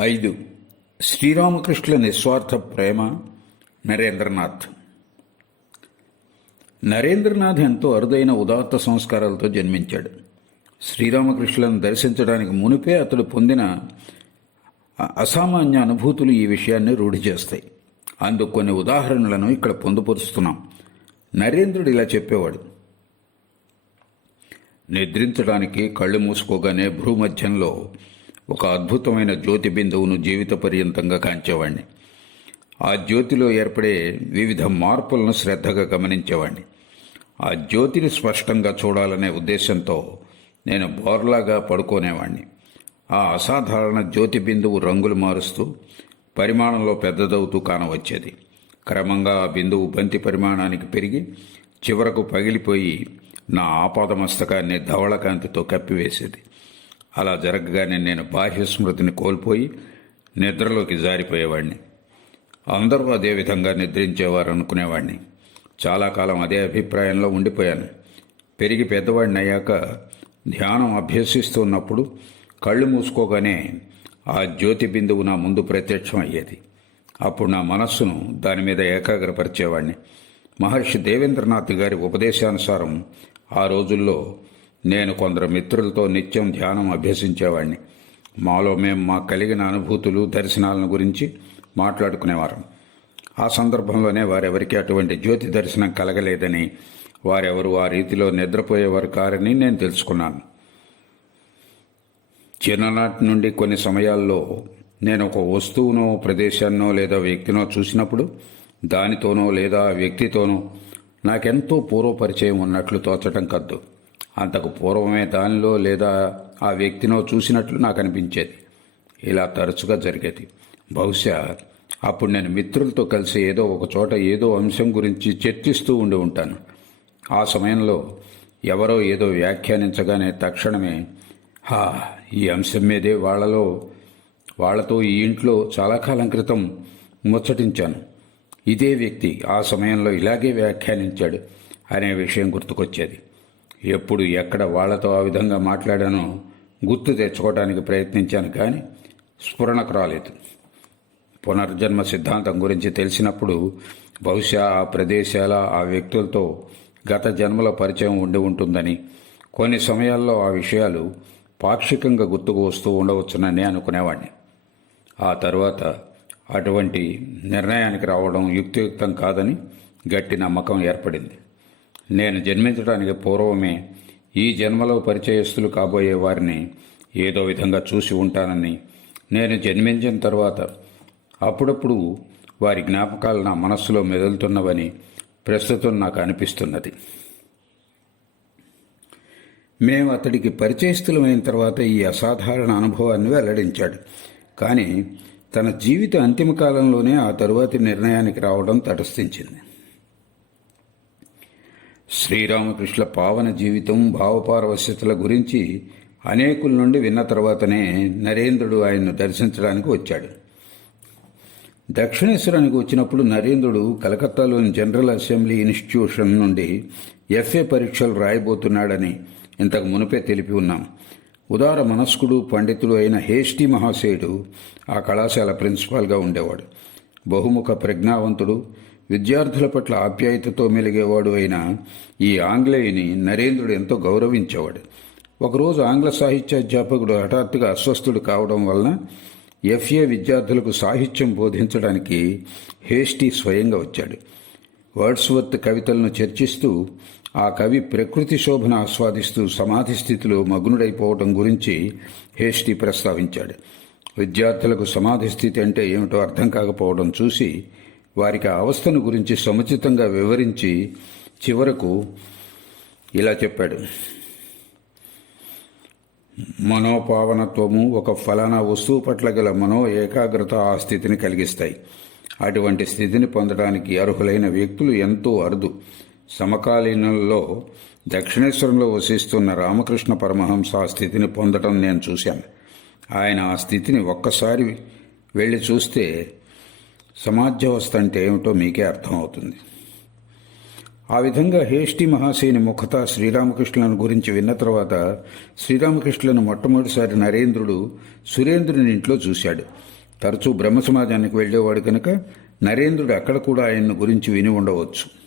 ఐదు. శ్రీరామకృష్ణుల నిస్వార్థ ప్రేమ నరేంద్రనాథ్. నరేంద్రనాథ్ ఎంతో అరుదైన ఉదాత్త సంస్కారాలతో జన్మించాడు. శ్రీరామకృష్ణులను దర్శించడానికి మునిపే అతడు పొందిన అసామాన్య అనుభూతులు ఈ విషయాన్ని రూఢి చేస్తాయి. అందుకు కొన్ని ఉదాహరణలను ఇక్కడ పొందుపరుస్తున్నాం. నరేంద్రుడు ఇలా చెప్పేవాడు. నిద్రించడానికి కళ్ళు మూసుకోగానే భూమధ్యంలో ఒక అద్భుతమైన జ్యోతి బిందువును జీవిత పర్యంతంగా కాంచేవాణ్ణి. ఆ జ్యోతిలో ఏర్పడే వివిధ మార్పులను శ్రద్ధగా గమనించేవాణ్ణి. ఆ జ్యోతిని స్పష్టంగా చూడాలనే ఉద్దేశంతో నేను బోర్లాగా పడుకునేవాణ్ణి. ఆ అసాధారణ జ్యోతి బిందువు రంగులు మారుస్తూ పరిమాణంలో పెద్దదవుతూ కానవచ్చేది. క్రమంగా ఆ బిందువు బంతి పరిమాణానికి పెరిగి చివరకు పగిలిపోయి నా ఆపాదమస్తకాన్ని ధవళకాంతితో కప్పివేసేది. అలా జరగగానే నేను బాహ్య స్మృతిని కోల్పోయి నిద్రలోకి జారిపోయేవాడిని అందరూ అదే విధంగా నిద్రించేవారు అనుకునేవాడిని చాలా కాలం అదే అభిప్రాయంలో ఉండిపోయాను. పెరిగి పెద్దవాడిని అయ్యాక ధ్యానం అభ్యసిస్తున్నప్పుడు కళ్ళు మూసుకోగానే ఆ జ్యోతి బిందువు నా ముందు ప్రత్యక్షం అయ్యేది అప్పుడు నా మనస్సును దాని మీద ఏకాగ్రపరిచేవాడిని మహర్షి దేవేంద్రనాథ్ గారి ఉపదేశానుసారం ఆ రోజుల్లో నేను కొందరు మిత్రులతో నిత్యం ధ్యానం అభ్యసించేవాడిని మాలో మేము మా కలిగిన అనుభూతులు దర్శనాలను గురించి మాట్లాడుకునేవారం. ఆ సందర్భంలోనే వారెవరికి అటువంటి జ్యోతి దర్శనం కలగలేదని వారెవరు ఆ రీతిలో నిద్రపోయేవారు కారని నేను తెలుసుకున్నాను. చిన్ననాటి నుండి కొన్ని సమయాల్లో నేను ఒక వస్తువునో ప్రదేశాన్నో లేదా వ్యక్తినో చూసినప్పుడు దానితోనో లేదా వ్యక్తితోనో నాకెంతో పూర్వపరిచయం ఉన్నట్లు తోచటం కద్దు. అంతకు పూర్వమే దానిలో లేదా ఆ వ్యక్తినో చూసినట్లు నాకు అనిపించేది. ఇలా తరచుగా జరిగేది. బహుశా అప్పుడు నేను మిత్రులతో కలిసి ఏదో ఒక చోట ఏదో అంశం గురించి చర్చిస్తూ ఉండి ఉంటాను. ఆ సమయంలో ఎవరో ఏదో వ్యాఖ్యానించగానే తక్షణమే హా ఈ అంశం మీదే వాళ్ళలో వాళ్ళతో ఈ ఇంట్లో చాలా కాలం క్రితం ముచ్చటించాను. ఇదే వ్యక్తి ఆ సమయంలో ఇలాగే వ్యాఖ్యానించాడు అనే విషయం గుర్తుకొచ్చేది. ఎప్పుడు ఎక్కడ వాళ్ళతో ఆ విధంగా మాట్లాడానో గుర్తు తెచ్చుకోవడానికి ప్రయత్నించాను కానీ స్ఫురణకు రాలేదు. పునర్జన్మ సిద్ధాంతం గురించి తెలిసినప్పుడు బహుశా ఆ ప్రదేశాల ఆ వ్యక్తులతో గత జన్మల పరిచయం ఉండి ఉంటుందని కొన్ని సమయాల్లో ఆ విషయాలు పాక్షికంగా గుర్తుకు వస్తూ ఉండవచ్చునని అనుకునేవాడిని ఆ తర్వాత అటువంటి నిర్ణయానికి రావడం యుక్తియుక్తం కాదని గట్టి నమ్మకం ఏర్పడింది. నేను జన్మించడానికి పూర్వమే ఈ జన్మలో పరిచయస్తులు కాబోయే వారిని ఏదో విధంగా చూసి ఉంటానని నేను జన్మించిన తర్వాత అప్పుడప్పుడు వారి జ్ఞాపకాలు నా మనస్సులో మెదులుతున్నవని ప్రస్తుతం నాకు అనిపిస్తున్నది. మేము అతడికి పరిచయస్తులమైన తర్వాత ఈ అసాధారణ అనుభవాన్ని వెల్లడించాడు. కానీ తన జీవిత అంతిమ కాలంలోనే ఆ తరువాతి నిర్ణయానికి రావడం తటస్థించింది. శ్రీరామకృష్ణ పావన జీవితం భావపారవశ్యతల గురించి అనేకుల నుండి విన్న తర్వాతనే నరేంద్రుడు ఆయన్ను దర్శించడానికి వచ్చాడు. దక్షిణేశ్వరానికి వచ్చినప్పుడు నరేంద్రుడు కలకత్తాలోని జనరల్ అసెంబ్లీ ఇన్స్టిట్యూషన్ నుండి ఎఫ్ఏ పరీక్షలు రాయబోతున్నాడని ఇంతకు మునుపే తెలిపి ఉన్నాం. ఉదార మనస్కుడు పండితుడు అయిన హేష్టి మహాశయుడు ఆ కళాశాల ప్రిన్సిపాల్గా ఉండేవాడు. బహుముఖ ప్రజ్ఞావంతుడు. విద్యార్థుల పట్ల ఆప్యాయతతో మెలిగేవాడు అయిన ఈ ఆంగ్లేయుని నరేంద్రుడు ఎంతో గౌరవించేవాడు. ఒకరోజు ఆంగ్ల సాహిత్య అధ్యాపకుడు హఠాత్తుగా అస్వస్థుడు కావడం వలన ఎఫ్ఏ విద్యార్థులకు సాహిత్యం బోధించడానికి హేస్టీ స్వయంగా వచ్చాడు. వర్డ్స్వర్త్ కవితలను చర్చిస్తూ ఆ కవి ప్రకృతి శోభను ఆస్వాదిస్తూ సమాధి స్థితిలో మగ్నుడైపోవటం గురించి హేస్టీ ప్రస్తావించాడు. విద్యార్థులకు సమాధి స్థితి అంటే ఏమిటో అర్థం కాకపోవడం చూసి వారికి ఆ అవస్థను గురించి సముచితంగా వివరించి చివరకు ఇలా చెప్పాడు. మనోపావనత్వము ఒక ఫలానా వస్తువు పట్ల గల మనో ఏకాగ్రత ఆ స్థితిని కలిగిస్తాయి. అటువంటి స్థితిని పొందడానికి అర్హులైన వ్యక్తులు ఎంతో అరుదు. సమకాలీనంలో దక్షిణేశ్వరంలో వసిస్తున్న రామకృష్ణ పరమహంస ఆ స్థితిని పొందడం నేను చూశాను. ఆయన ఆ స్థితిని ఒక్కసారి వెళ్ళి చూస్తే సమాజవస్థ అంటే ఏమిటో మీకే అర్థమవుతుంది. ఆ విధంగా హేష్టి మహాశయుని ముఖత శ్రీరామకృష్ణులను గురించి విన్న తర్వాత శ్రీరామకృష్ణులను మొట్టమొదటిసారి నరేంద్రుడు సురేంద్రుని ఇంట్లో చూశాడు. తరచూ బ్రహ్మ సమాజానికి వెళ్ళేవాడు కనుక నరేంద్రుడు అక్కడ కూడా ఆయన్ను గురించి విని ఉండవచ్చు.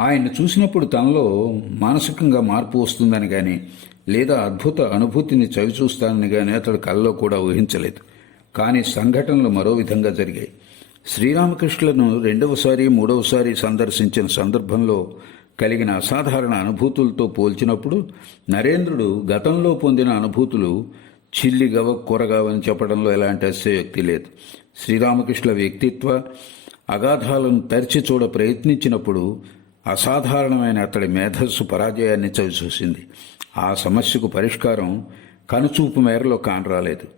ఆయన్ని చూసినప్పుడు తనలో మానసికంగా మార్పు వస్తుందని కానీ లేదా అద్భుత అనుభూతిని చవిచూస్తానని కానీ అతడు కల్లో కూడా ఊహించలేదు. కానీ సంఘటనలు మరో విధంగా జరిగాయి. శ్రీరామకృష్ణులను రెండవసారి మూడవసారి సందర్శించిన సందర్భంలో కలిగిన అసాధారణ అనుభూతులతో పోల్చినప్పుడు నరేంద్రుడు గతంలో పొందిన అనుభూతులు చిల్లిగవ కూరగావని చెప్పడంలో ఎలాంటి అతిశయోక్తి లేదు. శ్రీరామకృష్ణ వ్యక్తిత్వ అగాధాలను తరిచి చూడ ప్రయత్నించినప్పుడు అసాధారణమైన అతడి మేధస్సు పరాజయాన్ని చవిచూసింది. ఆ సమస్యకు పరిష్కారం కనుచూపు మేరలో కానరాలేదు.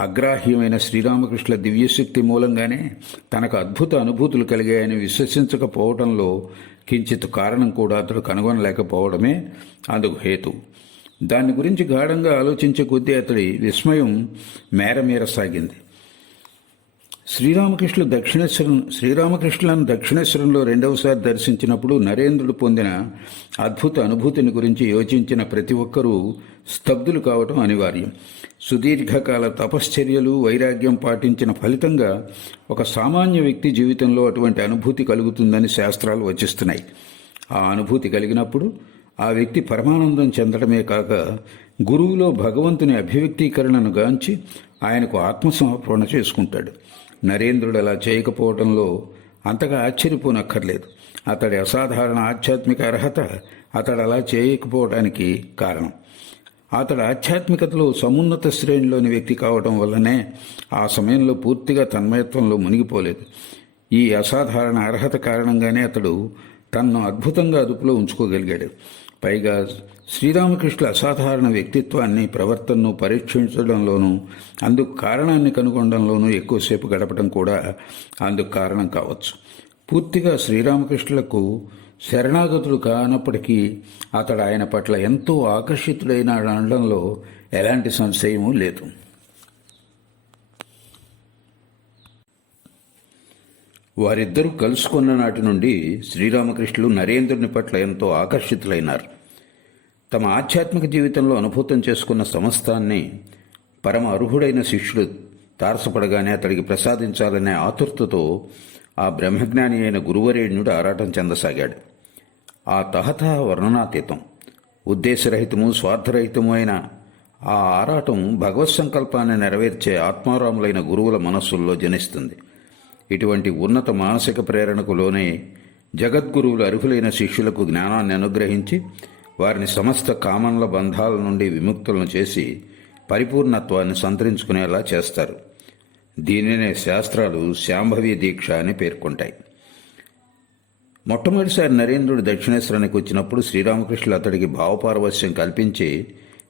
అగ్రాహ్యమైన శ్రీరామకృష్ణ దివ్యశక్తి మూలంగానే తనకు అద్భుత అనుభూతులు కలిగాయని విశ్వసించకపోవడంలో కించిత్ కారణం కూడా అతడు కనుగొనలేకపోవడమే అందుకు హేతు. దాని గురించి గాఢంగా ఆలోచించే కొద్దీ అతడి విస్మయం మేరమీర సాగింది. శ్రీరామకృష్ణులు దక్షిణేశ్వరం శ్రీరామకృష్ణులను దక్షిణేశ్వరంలో రెండవసారి దర్శించినప్పుడు నరేంద్రుడు పొందిన అద్భుత అనుభూతిని గురించి యోచించిన ప్రతి ఒక్కరూ స్తబ్దులు కావటం అనివార్యం. సుదీర్ఘకాల తపశ్చర్యలు వైరాగ్యం పాటించిన ఫలితంగా ఒక సామాన్య వ్యక్తి జీవితంలో అటువంటి అనుభూతి కలుగుతుందని శాస్త్రాలు వచిస్తున్నాయి. ఆ అనుభూతి కలిగినప్పుడు ఆ వ్యక్తి పరమానందం చెందడమే కాక గురువులో భగవంతుని అభివ్యక్తీకరణను గాంచి ఆయనకు ఆత్మసమర్పణ చేసుకుంటాడు. నరేంద్రుడు అలా చేయకపోవడంలో అంతగా ఆశ్చర్యపోనక్కర్లేదు. అతడి అసాధారణ ఆధ్యాత్మిక అర్హత అతడు అలా చేయకపోవడానికి కారణం. అతడు ఆధ్యాత్మికతలో సమున్నత శ్రేణిలోని వ్యక్తి కావడం వల్లనే ఆ సమయంలో పూర్తిగా తన్మయత్వంలో మునిగిపోలేదు. ఈ అసాధారణ అర్హత కారణంగానే అతడు తనను అద్భుతంగా అదుపులో ఉంచుకోగలిగాడు. పైగా శ్రీరామకృష్ణ అసాధారణ వ్యక్తిత్వాన్ని ప్రవర్తనను పరీక్షించడంలోనూ అందుకు కారణాన్ని కనుగొనడంలోనూ ఎక్కువసేపు గడపడం కూడా అందుకు కారణం కావచ్చు. పూర్తిగా శ్రీరామకృష్ణులకు శరణాగతుడు కానప్పటికీ అతడు ఆయన పట్ల ఎంతో ఆకర్షితుడైన అనడంలో ఎలాంటి సంశయమూ లేదు. వారిద్దరూ కలుసుకున్న నాటి నుండి శ్రీరామకృష్ణులు నరేంద్రుని పట్ల ఎంతో ఆకర్షితులైనారు. తమ ఆధ్యాత్మిక జీవితంలో అనుభూతం చేసుకున్న సమస్తాన్ని పరమ అర్హుడైన శిష్యుడు తారసపడగానే అతడికి ప్రసాదించాలనే ఆతుర్తతో ఆ బ్రహ్మజ్ఞాని అయిన గురువరేణ్యుడు ఆరాటం చెందసాగాడు. ఆ తహత వర్ణనాతీతం. ఉద్దేశరహితము స్వార్థరహితము అయిన ఆ ఆరాటం భగవత్ సంకల్పాన్ని నెరవేర్చే ఆత్మారాములైన గురువుల మనస్సుల్లో జనిస్తుంది. ఇటువంటి ఉన్నత మానసిక ప్రేరణకు లోనే జగద్గురువులు అర్హులైన శిష్యులకు జ్ఞానాన్ని అనుగ్రహించి వారిని సమస్త కామన్ల బంధాల నుండి విముక్తులను చేసి పరిపూర్ణత్వాన్ని సంతరించుకునేలా చేస్తారు. దీనినే శాస్త్రాలు శాంభవి దీక్ష అని పేర్కొంటాయి. మొట్టమొదటిసారి నరేంద్రుడు దక్షిణేశ్వరానికి వచ్చినప్పుడు శ్రీరామకృష్ణులు అతడికి భావపారవస్యం కల్పించి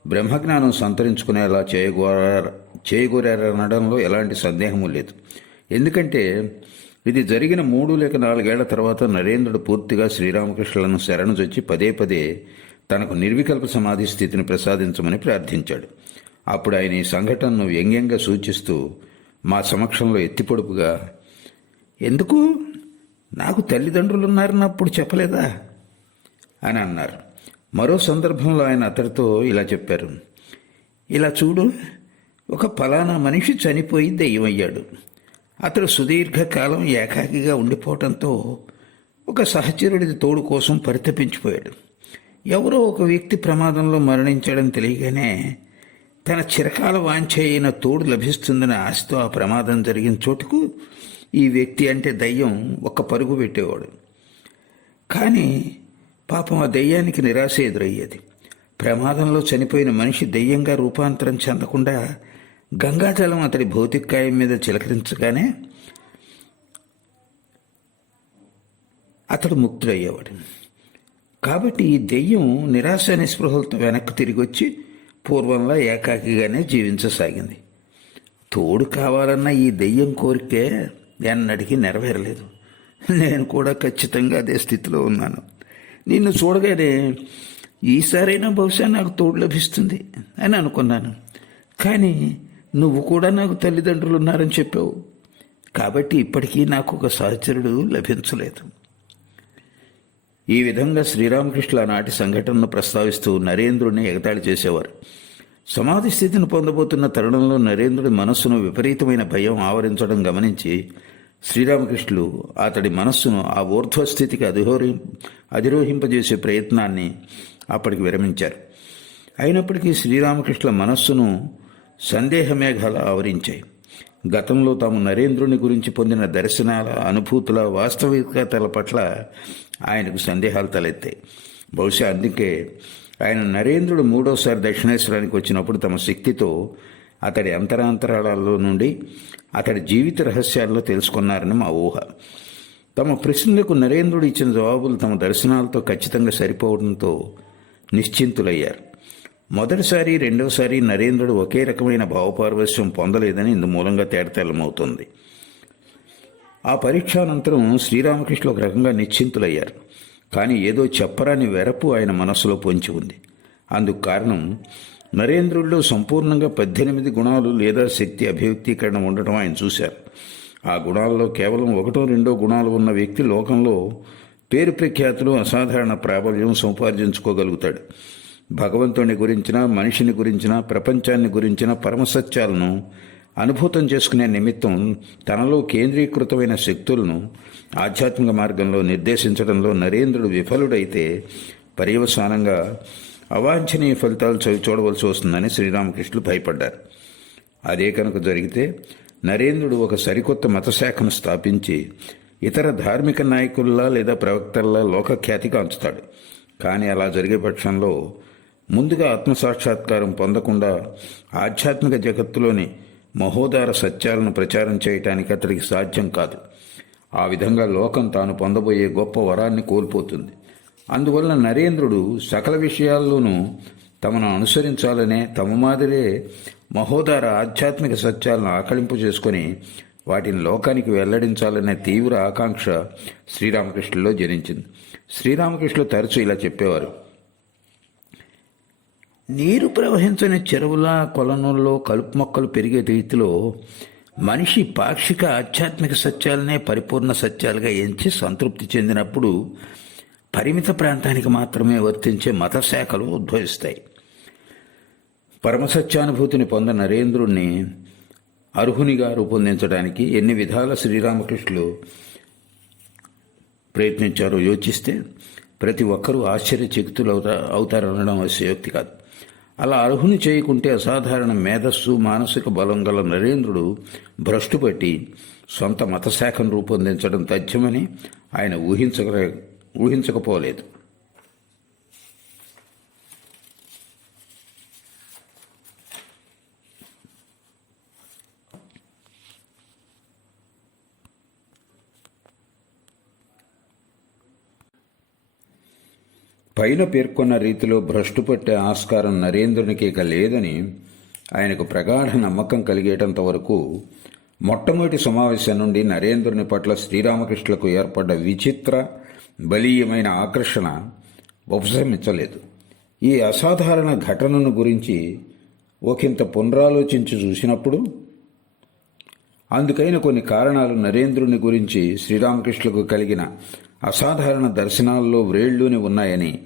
బ్రహ్మజ్ఞానం సంతరించుకునేలా చేయగోర చేయగోరారనడంలో ఎలాంటి సందేహము లేదు. ఎందుకంటే ఇది జరిగిన మూడు లేక నాలుగేళ్ళ తర్వాత నరేంద్రుడు పూర్తిగా శ్రీరామకృష్ణులను శరణుజొచ్చి పదే పదే తనకు నిర్వికల్ప సమాధి స్థితిని ప్రసాదించమని ప్రార్థించాడు. అప్పుడు ఆయన ఈ సంఘటనను వ్యంగ్యంగా సూచిస్తూ మా సమక్షంలో ఎత్తిపొడుపుగా ఎందుకు? నాకు తల్లిదండ్రులు ఉన్నారని అప్పుడు చెప్పలేదా? అని అన్నారు. మరో సందర్భంలో ఆయన అతడితో ఇలా చెప్పారు. ఇలా చూడు ఒక ఫలానా మనిషి చనిపోయి దెయ్యమయ్యాడు. అతడు సుదీర్ఘకాలం ఏకాకిగా ఉండిపోవటంతో ఒక సహచరుడి తోడు కోసం పరితపించిపోయాడు. ఎవరో ఒక వ్యక్తి ప్రమాదంలో మరణించాడని తెలియగానే తన చిరకాల వాంఛ అయిన తోడు లభిస్తుందని ఆశతో ఆ ప్రమాదం జరిగిన చోటుకు ఈ వ్యక్తి అంటే దయ్యం ఒక్క పరుగు పెట్టేవాడు. కానీ పాపం ఆ దయ్యానికి నిరాశ ఎదురయ్యేది. ప్రమాదంలో చనిపోయిన మనిషి దయ్యంగా రూపాంతరం చెందకుండా గంగాజలం అతడి భౌతికాయం మీద చిలకరించగానే అతడు ముక్తుడయ్యేవాడు. కాబట్టి ఈ దెయ్యం నిరాశ నిస్పృహలతో వెనక్కి తిరిగి వచ్చి పూర్వంలో ఏకాకిగానే జీవించసాగింది. తోడు కావాలన్న ఈ దెయ్యం కోరికే ఎన్నటికీ నెరవేరలేదు. నేను కూడా ఖచ్చితంగా అదే స్థితిలో ఉన్నాను. నిన్ను చూడగానే ఈసారైనా బహుశా నాకు తోడు లభిస్తుంది అని అనుకున్నాను. కానీ నువ్వు కూడా నాకు తల్లిదండ్రులు ఉన్నారని చెప్పావు. కాబట్టి ఇప్పటికీ నాకు ఒక సహచరుడు లభించలేదు. ఈ విధంగా శ్రీరామకృష్ణుల నాటి సంఘటనను ప్రస్తావిస్తూ నరేంద్రుడిని ఎగతాళి చేసేవారు. సమాధి స్థితిని పొందబోతున్న తరుణంలో నరేంద్రుడి మనస్సును విపరీతమైన భయం ఆవరించడం గమనించి శ్రీరామకృష్ణులు అతడి మనస్సును ఆ ఊర్ధ్వస్థితికి అధిహోరి అధిరోహింపజేసే ప్రయత్నాన్ని అప్పటికి విరమించారు. అయినప్పటికీ శ్రీరామకృష్ణుల మనస్సును సందేహమేఘాలు ఆవరించాయి. గతంలో తాము నరేంద్రుని గురించి పొందిన దర్శనాల అనుభూతుల వాస్తవికతల పట్ల ఆయనకు సందేహాలు తలెత్తాయి. బహుశా అందుకే ఆయన నరేంద్రుడు మూడోసారి దక్షిణేశ్వరానికి వచ్చినప్పుడు తమ శక్తితో అతడి అంతరాంతరాలలో నుండి అతడి జీవిత రహస్యాల్లో తెలుసుకున్నారని మా ఊహ. తమ ప్రశ్నలకు నరేంద్రుడు ఇచ్చిన జవాబులు తమ దర్శనాలతో ఖచ్చితంగా సరిపోవడంతో నిశ్చింతులయ్యారు. మొదటిసారి రెండవసారి నరేంద్రుడు ఒకే రకమైన భావపార్వశ్యం పొందలేదని ఇందు మూలంగా తేడతెల్లమవుతుంది ఆ పరీక్షానంతరం శ్రీరామకృష్ణ ఒక రకంగా నిశ్చింతులయ్యారు. కానీ ఏదో చెప్పరాని వెరపు ఆయన మనస్సులో పొంచి ఉంది. అందుకు కారణం నరేంద్రుల్లో సంపూర్ణంగా పద్దెనిమిది గుణాలు లేదా శక్తి అభివ్యక్తీకరణ ఉండటం ఆయన చూశారు. ఆ గుణాల్లో కేవలం ఒకటో రెండో గుణాలు ఉన్న వ్యక్తి లోకంలో పేరు ప్రఖ్యాతులు అసాధారణ ప్రాబల్యం సంపార్జించుకోగలుగుతాడు భగవంతుని గురించిన మనిషిని గురించిన ప్రపంచాన్ని గురించిన పరమసత్యాలను అనుభూతం చేసుకునే నిమిత్తం తనలో కేంద్రీకృతమైన శక్తులను ఆధ్యాత్మిక మార్గంలో నిర్దేశించడంలో నరేంద్రుడు విఫలుడైతే పర్యవసానంగా అవాంఛనీయ ఫలితాలు చవి చూడవలసి వస్తుందని శ్రీరామకృష్ణులు భయపడ్డారు. అదే కనుక జరిగితే నరేంద్రుడు ఒక సరికొత్త మతశాఖను స్థాపించి ఇతర ధార్మిక నాయకుల్లా లేదా ప్రవక్తల్లా లోకఖ్యాతి కాంచుతాడు కానీ అలా జరిగే పక్షంలో ముందుగా ఆత్మసాక్షాత్కారం పొందకుండా ఆధ్యాత్మిక జగత్తులోని మహోదార సత్యాలను ప్రచారం చేయటానికి అతడికి సాధ్యం కాదు. ఆ విధంగా లోకం తాను పొందబోయే గొప్ప వరాన్ని కోల్పోతుంది. అందువల్ల నరేంద్రుడు సకల విషయాల్లోనూ తమను అనుసరించాలనే తమ మాదిరే మహోదార ఆధ్యాత్మిక సత్యాలను ఆకళింపు చేసుకొని వాటిని లోకానికి వెల్లడించాలనే తీవ్ర ఆకాంక్ష శ్రీరామకృష్ణుల్లో జనించింది. శ్రీరామకృష్ణులు తరచూ ఇలా చెప్పేవారు. నీరు ప్రవహించని చెరువుల కొలనుల్లో కలుపు మొక్కలు పెరిగే రీతిలో మనిషి పాక్షిక ఆధ్యాత్మిక సత్యాలనే పరిపూర్ణ సత్యాలుగా ఎంచి సంతృప్తి చెందినప్పుడు పరిమిత ప్రాంతానికి మాత్రమే వర్తించే మత శాఖలు ఉద్భవిస్తాయి. పరమసత్యానుభూతిని పొంద నరేంద్రుణ్ణి అర్హునిగా రూపొందించడానికి ఎన్ని విధాల శ్రీరామకృష్ణులు ప్రయత్నించారో యోచిస్తే ప్రతి ఒక్కరూ ఆశ్చర్యచకితులు అవుతా అవుతారనడం అశయోక్తి కాదు. అలా అర్హుని చేయకుంటే అసాధారణ మేధస్సు మానసిక బలం గల నరేంద్రుడు భ్రష్టుపట్టి సొంత మతశాఖను రూపొందించడం తథ్యమని ఆయన ఊహించక ఊహించకపోలేదు. పైన పేర్కొన్న రీతిలో భ్రష్టు పట్టే ఆస్కారం నరేంద్రునికి ఇక లేదని ఆయనకు ప్రగాఢ నమ్మకం కలిగేటంత వరకు మొట్టమొదటి సమావేశం నుండి నరేంద్రుని పట్ల శ్రీరామకృష్ణులకు ఏర్పడ్డ విచిత్ర బలీయమైన ఆకర్షణ ఉపశమించలేదు. ఈ అసాధారణ ఘటనను గురించి ఒకంత పునరాలోచించి చూసినప్పుడు అందుకైన కొన్ని కారణాలు నరేంద్రుని గురించి శ్రీరామకృష్ణులకు కలిగిన అసాధారణ దర్శనాల్లో వ్రేళ్ళూని ఉన్నాయని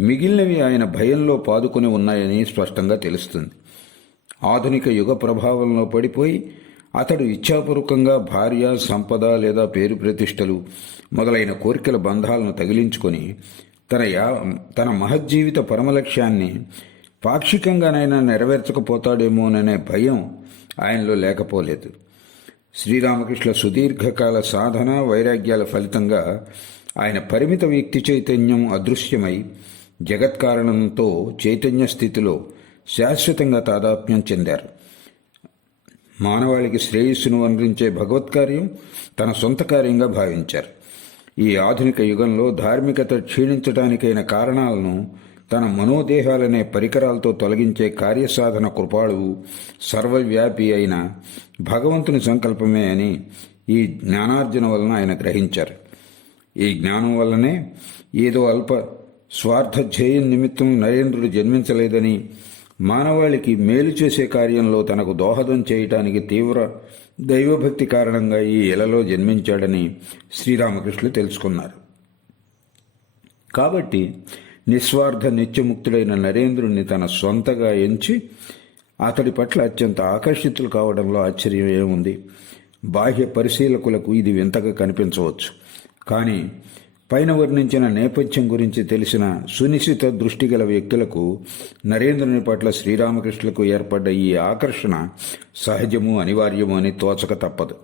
మిగిలినవి ఆయన భయంలో పాదుకుని ఉన్నాయని స్పష్టంగా తెలుస్తుంది. ఆధునిక యుగ ప్రభావంలో పడిపోయి అతడు ఇచ్ఛాపూర్వకంగా భార్య సంపద లేదా పేరు ప్రతిష్టలు మొదలైన కోరికల బంధాలను తగిలించుకొని తన యా తన మహజ్జీవిత పరమలక్ష్యాన్ని పాక్షికంగానైనా నెరవేర్చకపోతాడేమోననే భయం ఆయనలో లేకపోలేదు. శ్రీరామకృష్ణ సుదీర్ఘకాల సాధన వైరాగ్యాల ఫలితంగా ఆయన పరిమిత వ్యక్తి చైతన్యం అదృశ్యమై జగత్కారణంతో చైతన్య స్థితిలో శాశ్వతంగా తాదాత్మ్యం చెందారు. మానవాళికి శ్రేయస్సును అందించే భగవత్కార్యం తన సొంత కార్యంగా భావించారు. ఈ ఆధునిక యుగంలో ధార్మికత క్షీణించడానికైన కారణాలను తన మనోదేహాలనే పరికరాలతో తొలగించే కార్యసాధన కృపాళువు సర్వవ్యాపి అయిన భగవంతుని సంకల్పమే అని ఈ జ్ఞానార్జన వలన ఆయన గ్రహించారు. ఈ జ్ఞానం వల్లనే ఏదో అల్ప స్వార్థ ధ్యేయం నిమిత్తం నరేంద్రుడు జన్మించలేదని మానవాళికి మేలు చేసే కార్యంలో తనకు దోహదం చేయటానికి తీవ్ర దైవభక్తి కారణంగా ఈ ఇలలో జన్మించాడని శ్రీరామకృష్ణులు తెలుసుకున్నారు. కాబట్టి నిస్వార్థ నిత్యముక్తుడైన నరేంద్రుణ్ణి తన సొంతగా ఎంచి అతడి పట్ల అత్యంత ఆకర్షితులు కావడంలో ఆశ్చర్యం ఏముంది? బాహ్య పరిశీలకులకు ఇది వింతగా కనిపించవచ్చు. కానీ పైన వర్ణించిన నేపథ్యం గురించి తెలిసిన సునిశ్చిత దృష్టి గల వ్యక్తులకు నరేంద్రుని పట్ల శ్రీరామకృష్ణులకు ఏర్పడ్డ ఈ ఆకర్షణ సహజము అనివార్యము అని తోచక తప్పదు.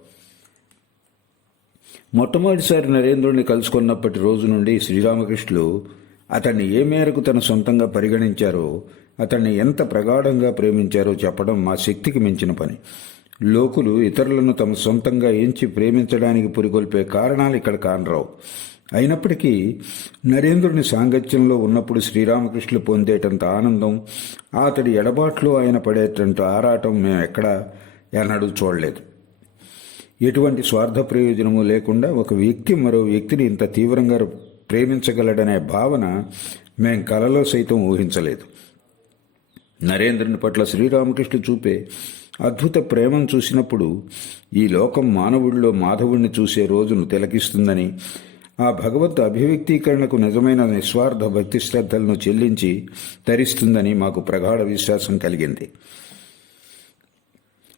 మొట్టమొదటిసారి నరేంద్రుడిని కలుసుకున్నప్పటి రోజు నుండి శ్రీరామకృష్ణులు అతన్ని ఏ మేరకు తన సొంతంగా పరిగణించారో అతన్ని ఎంత ప్రగాఢంగా ప్రేమించారో చెప్పడం మా శక్తికి మించిన పని. లోకులు ఇతరులను తమ సొంతంగా ఎంచి ప్రేమించడానికి పురికొల్పే కారణాలు ఇక్కడ కానరావు. అయినప్పటికీ నరేంద్రుని సాంగత్యంలో ఉన్నప్పుడు శ్రీరామకృష్ణులు పొందేటంత ఆనందం అతడి ఎడబాట్లు ఆయన పడేటంత ఆరాటం మేము ఎక్కడా ఎన్నడూ చూడలేదు. ఎటువంటి స్వార్థ ప్రయోజనము లేకుండా ఒక వ్యక్తి మరో వ్యక్తిని ఇంత తీవ్రంగా ప్రేమించగలడనే భావన మేం కలలో సైతం ఊహించలేదు. నరేంద్రుని పట్ల శ్రీరామకృష్ణుడు చూపే అద్భుత ప్రేమను చూసినప్పుడు ఈ లోకం మానవుడిలో మాధవుణ్ణి చూసే రోజును తిలకిస్తుందని ఆ భగవత్ అభివ్యక్తీకరణకు నిజమైన నిస్వార్థ భక్తి శ్రద్ధలను చెల్లించి తరిస్తుందని మాకు ప్రగాఢ విశ్వాసం కలిగింది.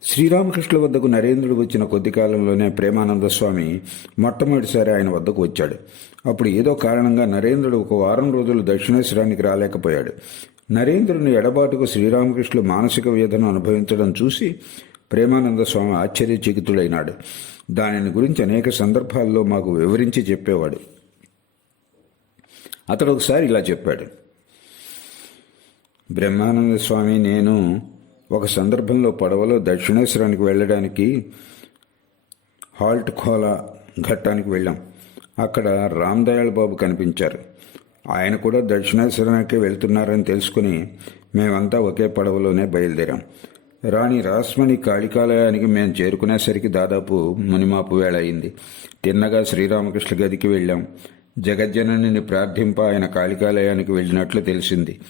శ్రీరామకృష్ణుల వద్దకు నరేంద్రుడు వచ్చిన కొద్ది కాలంలోనే ప్రేమానంద స్వామి మొట్టమొదటిసారి ఆయన వద్దకు వచ్చాడు. అప్పుడు ఏదో కారణంగా నరేంద్రుడు ఒక వారం రోజులు దక్షిణేశ్వరానికి రాలేకపోయాడు. నరేంద్రుని ఎడబాటుకు శ్రీరామకృష్ణులు మానసిక వేదన అనుభవించడం చూసి ప్రేమానంద స్వామి ఆశ్చర్యచకితుడైనాడు. దానిని గురించి అనేక సందర్భాల్లో మాకు వివరించి చెప్పేవాడు. అతడు ఒకసారి ఇలా చెప్పాడు. బ్రహ్మానంద స్వామి నేను ఒక సందర్భంలో పడవలో దక్షిణేశ్వరానికి వెళ్ళడానికి హాల్ట్ ఖోలా ఘట్టానికి వెళ్ళాం. అక్కడ రామ్ దయాళ్ బాబు కనిపించారు. ఆయన కూడా దక్షిణేశ్వరానికి వెళ్తున్నారని తెలుసుకుని మేమంతా ఒకే పడవలోనే బయలుదేరాం. రాణి రాస్మణి కాళికాలయానికి మేము చేరుకునేసరికి దాదాపు మునిమాపు వేళ అయింది. తిన్నగా శ్రీరామకృష్ణ గదికి వెళ్ళాం. జగజ్జనని ప్రార్థింప ఆయన కాళికాలయానికి వెళ్ళినట్లు తెలిసింది.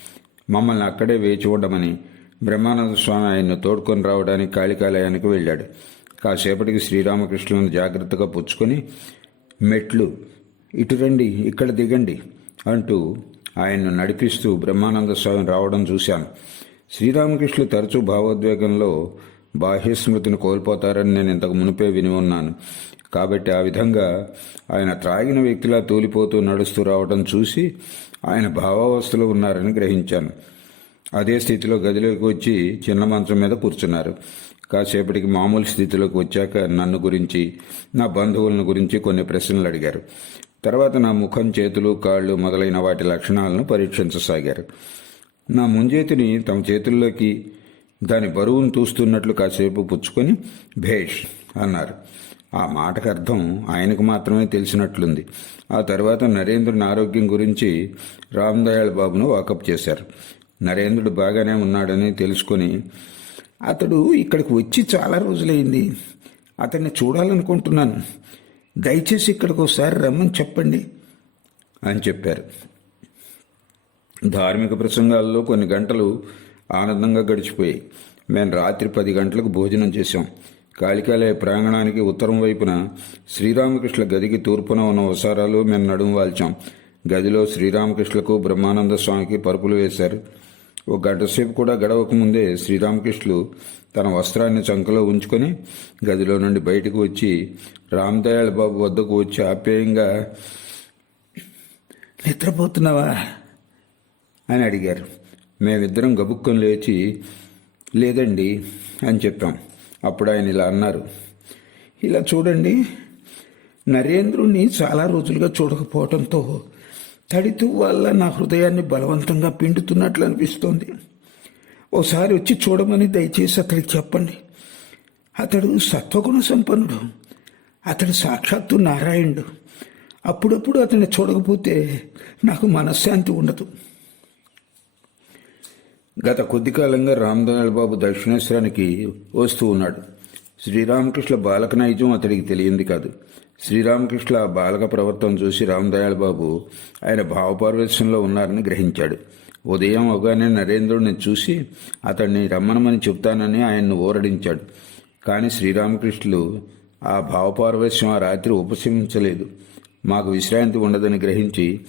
మమ్మల్ని అక్కడే వేచి ఉండమని బ్రహ్మానంద స్వామి ఆయన్ను తోడుకొని రావడానికి కాళికాలయానికి వెళ్ళాడు. కాసేపటికి శ్రీరామకృష్ణులను జాగ్రత్తగా పుచ్చుకొని మెట్లు ఇటు రండి ఇక్కడ దిగండి అంటూ ఆయన్ను నడిపిస్తూ బ్రహ్మానంద స్వామి రావడం చూశాను. శ్రీరామకృష్ణులు తరచూ భావోద్వేగంలో బాహ్య స్మృతిని కోల్పోతారని నేను ఇంతకు మునిపే విని ఉన్నాను. కాబట్టి ఆ విధంగా ఆయన త్రాగిన వ్యక్తిలా తూలిపోతూ నడుస్తూ రావడం చూసి ఆయన భావావస్థలో ఉన్నారని గ్రహించాను. అదే స్థితిలో గదిలోకి వచ్చి చిన్న మంచం మీద కూర్చున్నారు. కాసేపటికి మామూలు స్థితిలోకి వచ్చాక నన్ను గురించి నా బంధువులను గురించి కొన్ని ప్రశ్నలు అడిగారు. తర్వాత నా ముఖం చేతులు కాళ్ళు మొదలైన వాటి లక్షణాలను పరీక్షించసాగారు. నా ముంజేతిని తమ చేతుల్లోకి దాని బరువును చూస్తున్నట్లు కాసేపు పుచ్చుకొని భేష్ అన్నారు. ఆ మాటకు అర్థం ఆయనకు మాత్రమే తెలిసినట్లుంది. ఆ తర్వాత నరేంద్రుని ఆరోగ్యం గురించి రామ్ దయాళ్ బాబును వాకప్ చేశారు. నరేంద్రుడు బాగానే ఉన్నాడని తెలుసుకొని అతడు ఇక్కడికి వచ్చి చాలా రోజులైంది. అతన్ని చూడాలనుకుంటున్నాను. దయచేసి ఇక్కడికి ఒకసారి రమ్మని చెప్పండి అని చెప్పారు. ధార్మిక ప్రసంగాల్లో కొన్ని గంటలు ఆనందంగా గడిచిపోయాయి. మేము రాత్రి పది గంటలకు భోజనం చేశాం. కాళికాలయ ప్రాంగణానికి ఉత్తరం వైపున శ్రీరామకృష్ణ గదికి తూర్పున ఉన్న వసారాలు మేము నడుము వాల్చాం. గదిలో శ్రీరామకృష్ణకు బ్రహ్మానంద స్వామికి పరుపులు వేశారు. ఒక గంట సేపు కూడా గడవక ముందే శ్రీరామకృష్ణులు తన వస్త్రాన్ని చంకలో ఉంచుకొని గదిలో నుండి బయటకు వచ్చి రామదయాళ్ బాబు వద్దకు వచ్చి ఆప్యాయంగా నిద్రపోతున్నావా? అని అడిగారు. మేమిద్దరం గబుక్కొని లేచి లేదండి అని చెప్పాం. అప్పుడు ఆయన ఇలా అన్నారు. ఇలా చూడండి నరేంద్రుని చాలా రోజులుగా చూడకపోవడంతో తడితు వల్ల నా హృదయాన్ని బలవంతంగా పిండుతున్నట్లు అనిపిస్తోంది. ఓసారి వచ్చి చూడమని దయచేసి అతడికి చెప్పండి. అతడు సత్వగుణ సంపన్నుడు. అతడు సాక్షాత్తు నారాయణుడు. అప్పుడప్పుడు అతన్ని చూడకపోతే నాకు మనశ్శాంతి ఉండదు. గత కొద్ది కాలంగా రామదయాళ్ బాబు దక్షిణేశ్వరానికి వస్తూ ఉన్నాడు. శ్రీరామకృష్ణ బాలక నైజం అతడికి తెలియంది కాదు. శ్రీరామకృష్ణ బాలక ప్రవర్తన చూసి రామదయాళ్ బాబు ఆయన భావపార్వశ్యంలో ఉన్నారని గ్రహించాడు. ఉదయం అవగానే నరేంద్రుడిని చూసి అతడిని రమ్మనమని చెప్తానని ఆయన్ను ఊరడించాడు కానీ శ్రీరామకృష్ణులు ఆ భావపారవశ్యం ఆ రాత్రి ఉపశమించలేదు. మాకు విశ్రాంతి ఉండదని గ్రహించి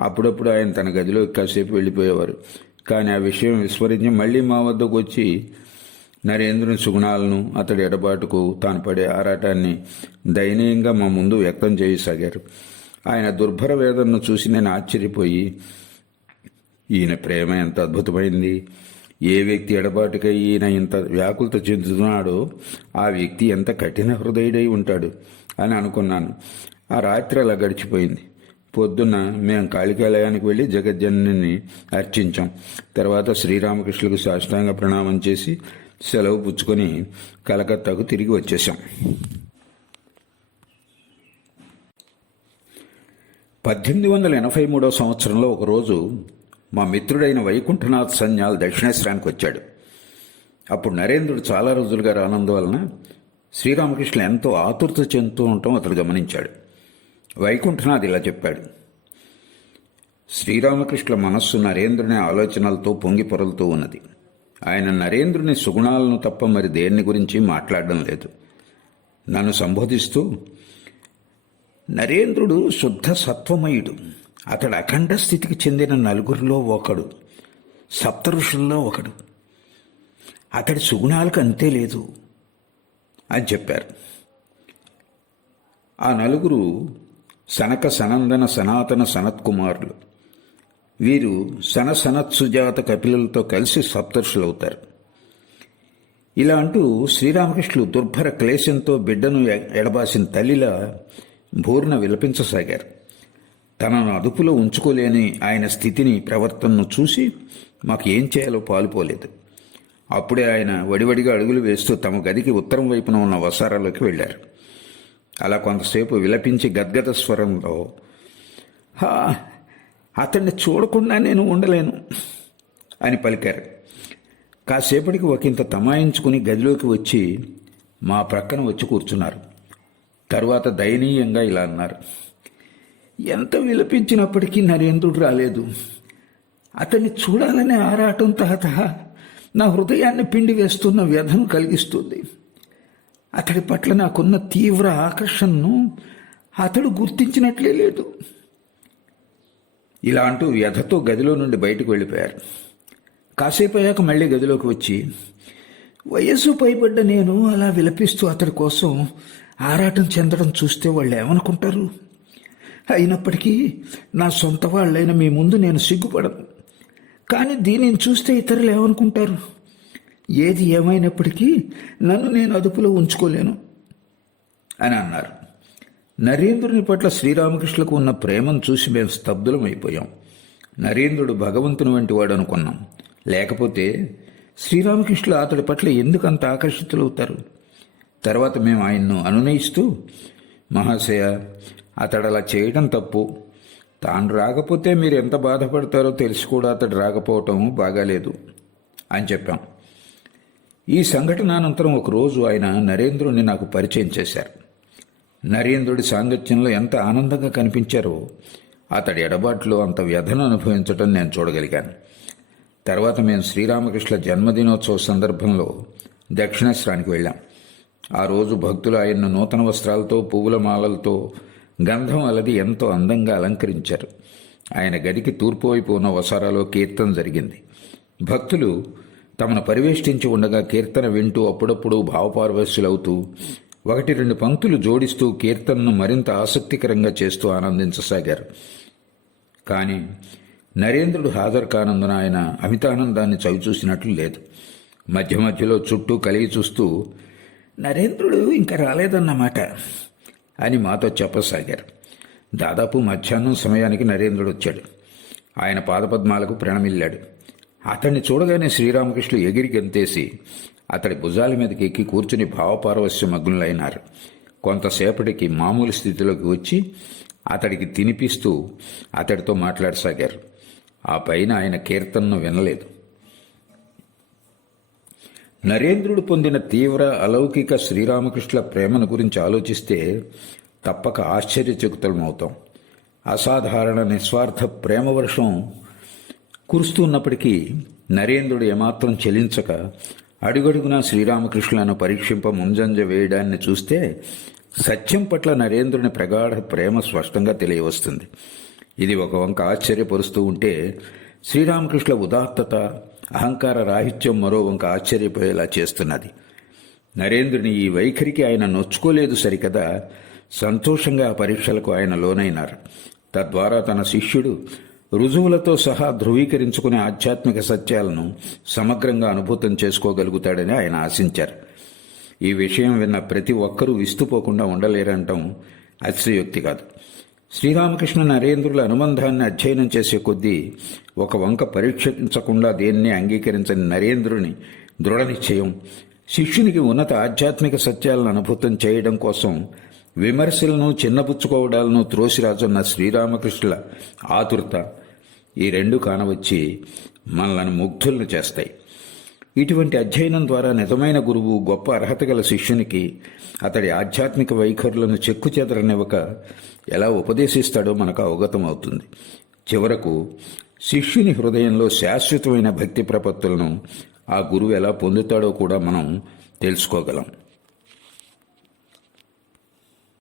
అప్పుడప్పుడు ఆయన తన గదిలో కాసేపు వెళ్ళిపోయేవారు. కానీ ఆ విషయం విస్మరించి మళ్ళీ మా వద్దకు వచ్చి నరేంద్రుని సుగుణాలను అతడి ఎడబాటుకు తాను పడే ఆరాటాన్ని దయనీయంగా మా ముందు వ్యక్తం చేయసాగారు. ఆయన దుర్భర వేదనను చూసి నేను ఆశ్చర్యపోయి ఈయన ప్రేమ ఎంత అద్భుతమైంది. ఏ వ్యక్తి ఎడబాటుకై ఈయన ఇంత వ్యాకులత చెందుతున్నాడో ఆ వ్యక్తి ఎంత కఠిన హృదయుడై ఉంటాడు అని అనుకున్నాను. ఆ రాత్రి అలా గడిచిపోయింది. పొద్దున్న మేము కాళికాలయానికి వెళ్ళి జగజ్జనని అర్చించాం. తర్వాత శ్రీరామకృష్ణులకు సాష్టాంగ ప్రణామం చేసి సెలవు పుచ్చుకొని కలకత్తాకు తిరిగి వచ్చేసాం పద్దెనిమిది వందల ఎనభై మూడో సంవత్సరంలో ఒకరోజు మా మిత్రుడైన వైకుంఠనాథ్ సన్యాల్ దక్షిణేశ్వరానికి వచ్చాడు. అప్పుడు నరేంద్రుడు చాలా రోజులుగా రానందు వలన శ్రీరామకృష్ణ ఎంతో ఆతురత చెందుతూ ఉండటం అతడు గమనించాడు. వైకుంఠనాథ్ ఇలా చెప్పాడు. శ్రీరామకృష్ణ మనస్సు నరేంద్రుని ఆలోచనలతో పొంగి పొరలుతూ ఉన్నది. ఆయన నరేంద్రుని సుగుణాలను తప్ప మరి దేన్ని గురించి మాట్లాడడం లేదు. నన్ను సంబోధిస్తూ నరేంద్రుడు శుద్ధ సత్వమయుడు. అతడు అఖండ స్థితికి చెందిన నలుగురిలో ఒకడు. సప్త ఋషుల్లో ఒకడు. అతడి సుగుణాలకు అంతే లేదు అని చెప్పారు. ఆ నలుగురు సనక సనందన సనాతన సనత్కుమారులు. వీరు సన సుజాత కపిలలతో కలిసి సప్తర్షులవుతారు. ఇలా అంటూ శ్రీరామకృష్ణులు దుర్భర క్లేశంతో బిడ్డను ఎ- ఎడబాసిన తల్లిలా భూర్న విలపించసాగారు. తనను అదుపులో ఉంచుకోలేని ఆయన స్థితిని ప్రవర్తనను చూసి మాకు ఏం చేయాలో పాలుపోలేదు. అప్పుడే ఆయన వడివడిగా అడుగులు వేస్తూ తమ గదికి ఉత్తరం వైపున ఉన్న వసారాలోకి వెళ్ళారు. అలా కొంతసేపు విలపించి గద్గద స్వరంలో "హా, అతన్ని చూడకుండా నేను ఉండలేను అని పలికారు. కాసేపటికి ఒకంత తమాయించుకుని గదిలోకి వచ్చి మా ప్రక్కన వచ్చి కూర్చున్నారు. తరువాత దయనీయంగా ఇలా అన్నారు. ఎంత విలపించినప్పటికీ నరేంద్రుడు రాలేదు. అతన్ని చూడాలనే ఆరాటం తహత నా హృదయాన్ని పిండి వేస్తున్న వ్యధను కలిగిస్తుంది. అతడి పట్ల నాకున్న తీవ్ర ఆకర్షణను అతడు గుర్తించినట్లే లేదు. ఇలా అంటూ వ్యధతో గదిలో నుండి బయటకు వెళ్ళిపోయారు. కాసేపు అయ్యాక మళ్ళీ గదిలోకి వచ్చి వయస్సు పైబడ్డ నేను అలా విలపిస్తూ అతడి కోసం ఆరాటం చెందడం చూస్తే వాళ్ళు ఏమనుకుంటారు? అయినప్పటికీ నా సొంత వాళ్ళైన మీ ముందు నేను సిగ్గుపడను. కానీ దీనిని చూస్తే ఇతరులు ఏమనుకుంటారు? ఏది ఏమైనప్పటికీ నన్ను నేను అదుపులో ఉంచుకోలేను అని అన్నారు. నరేంద్రుని పట్ల శ్రీరామకృష్ణులకు ఉన్న ప్రేమను చూసి మేము స్తబ్దులమైపోయాం నరేంద్రుడు భగవంతుని వంటి వాడు అనుకున్నాం. లేకపోతే శ్రీరామకృష్ణులు అతడి పట్ల ఎందుకంత ఆకర్షితులవుతారు? తర్వాత మేము ఆయన్ను అనునయిస్తూ మహాశయ అతడు అలా చేయడం తప్పు. తాను రాకపోతే మీరు ఎంత బాధపడతారో తెలిసి కూడా అతడు రాకపోవటం బాగాలేదు అని చెప్పాం. ఈ సంఘటన అనంతరం ఒకరోజు ఆయన నరేంద్రుని నాకు పరిచయం చేశారు. నరేంద్రుడి సాంగత్యంలో ఎంత ఆనందంగా కనిపించారో అతడి ఎడబాట్లో అంత వ్యధను అనుభవించటం నేను చూడగలిగాను. తర్వాత మేము శ్రీరామకృష్ణ జన్మదినోత్సవ సందర్భంలో దక్షిణేశ్వరానికి వెళ్ళాం. ఆ రోజు భక్తులు ఆయన్ను నూతన వస్త్రాలతో పువ్వుల మాలలతో గంధం అలది ఎంతో అందంగా అలంకరించారు. ఆయన గదికి తూర్పు వైపు ఉన్న వసారాలో కీర్తన జరిగింది. భక్తులు తమను పరివేష్టించి ఉండగా కీర్తన వింటూ అప్పుడప్పుడు భావపారవశ్యులవుతూ ఒకటి రెండు పంక్తులు జోడిస్తూ కీర్తనను మరింత ఆసక్తికరంగా చేస్తూ ఆనందించసాగారు. కానీ నరేంద్రుడు హాజరు కానందున ఆయన అమితానందాన్ని చవిచూసినట్లు లేదు. మధ్య మధ్యలో చుట్టూ కలిగి చూస్తూ నరేంద్రుడు ఇంకా రాలేదన్నమాట అని మాతో చెప్పసాగారు. దాదాపు మధ్యాహ్నం సమయానికి నరేంద్రుడు వచ్చాడు. ఆయన పాదపద్మాలకు ప్రణమిల్లాడు. అతన్ని చూడగానే శ్రీరామకృష్ణుడు ఎగిరి గంతేసి అతడి భుజాల మీదకి ఎక్కి కూర్చుని భావపారవస్య మగ్నులైనారు. కొంతసేపటికి మామూలు స్థితిలోకి వచ్చి అతడికి తినిపిస్తూ అతడితో మాట్లాడసాగారు. ఆ పైన ఆయన కీర్తనను వినలేదు. నరేంద్రుడు పొందిన తీవ్ర అలౌకిక శ్రీరామకృష్ణుల ప్రేమను గురించి ఆలోచిస్తే తప్పక ఆశ్చర్యచకుతలమవుతాం. అసాధారణ నిస్వార్థ ప్రేమ వర్షం కురుస్తున్నప్పటికీ నరేంద్రుడు ఏమాత్రం చెలించక అడుగడుగునా శ్రీరామకృష్ణులను పరీక్షింప ముంజంజ వేయడాన్ని చూస్తే సత్యం పట్ల నరేంద్రుని ప్రగాఢ ప్రేమ స్పష్టంగా తెలియవస్తుంది. ఇది ఒక వంక ఆశ్చర్యపరుస్తూ ఉంటే శ్రీరామకృష్ణ ఉదాత్తత అహంకార రాహిత్యం మరో వంక ఆశ్చర్యపోయేలా చేస్తున్నది. నరేంద్రుని ఈ వైఖరికి ఆయన నొచ్చుకోలేదు సరికదా సంతోషంగా పరీక్షలకు ఆయన లోనైనారు. తద్వారా తన శిష్యుడు రుజువులతో సహా ధృవీకరించుకునే ఆధ్యాత్మిక సత్యాలను సమగ్రంగా అనుభూతం చేసుకోగలుగుతాడని ఆయన ఆశించారు. ఈ విషయం విన్న ప్రతి ఒక్కరూ విస్తుపోకుండా ఉండలేరంటం అతిశయోక్తి కాదు. శ్రీరామకృష్ణ నరేంద్రుల అనుబంధాన్ని అధ్యయనం చేసే కొద్దీ ఒక వంక పరీక్షించకుండా దేన్ని అంగీకరించని నరేంద్రుని దృఢ నిశ్చయం శిష్యునికి ఉన్నత ఆధ్యాత్మిక సత్యాలను అనుభూతం చేయడం కోసం విమర్శలను చిన్నపుచ్చుకోవడాలను త్రోసిరాజున్న శ్రీరామకృష్ణుల ఆతురత ఈ రెండు కానవచ్చి మనలను ముగ్ధులను చేస్తాయి. ఇటువంటి అధ్యయనం ద్వారా నిజమైన గురువు గొప్ప అర్హత గల శిష్యునికి అతడి ఆధ్యాత్మిక వైఖరులను చెక్కు చెదరనివ్వక ఎలా ఉపదేశిస్తాడో మనకు అవగతం అవుతుంది చివరకు శిష్యుని హృదయంలో శాశ్వతమైన భక్తి ప్రపత్తులను ఆ గురువు ఎలా పొందుతాడో కూడా మనం తెలుసుకోగలం.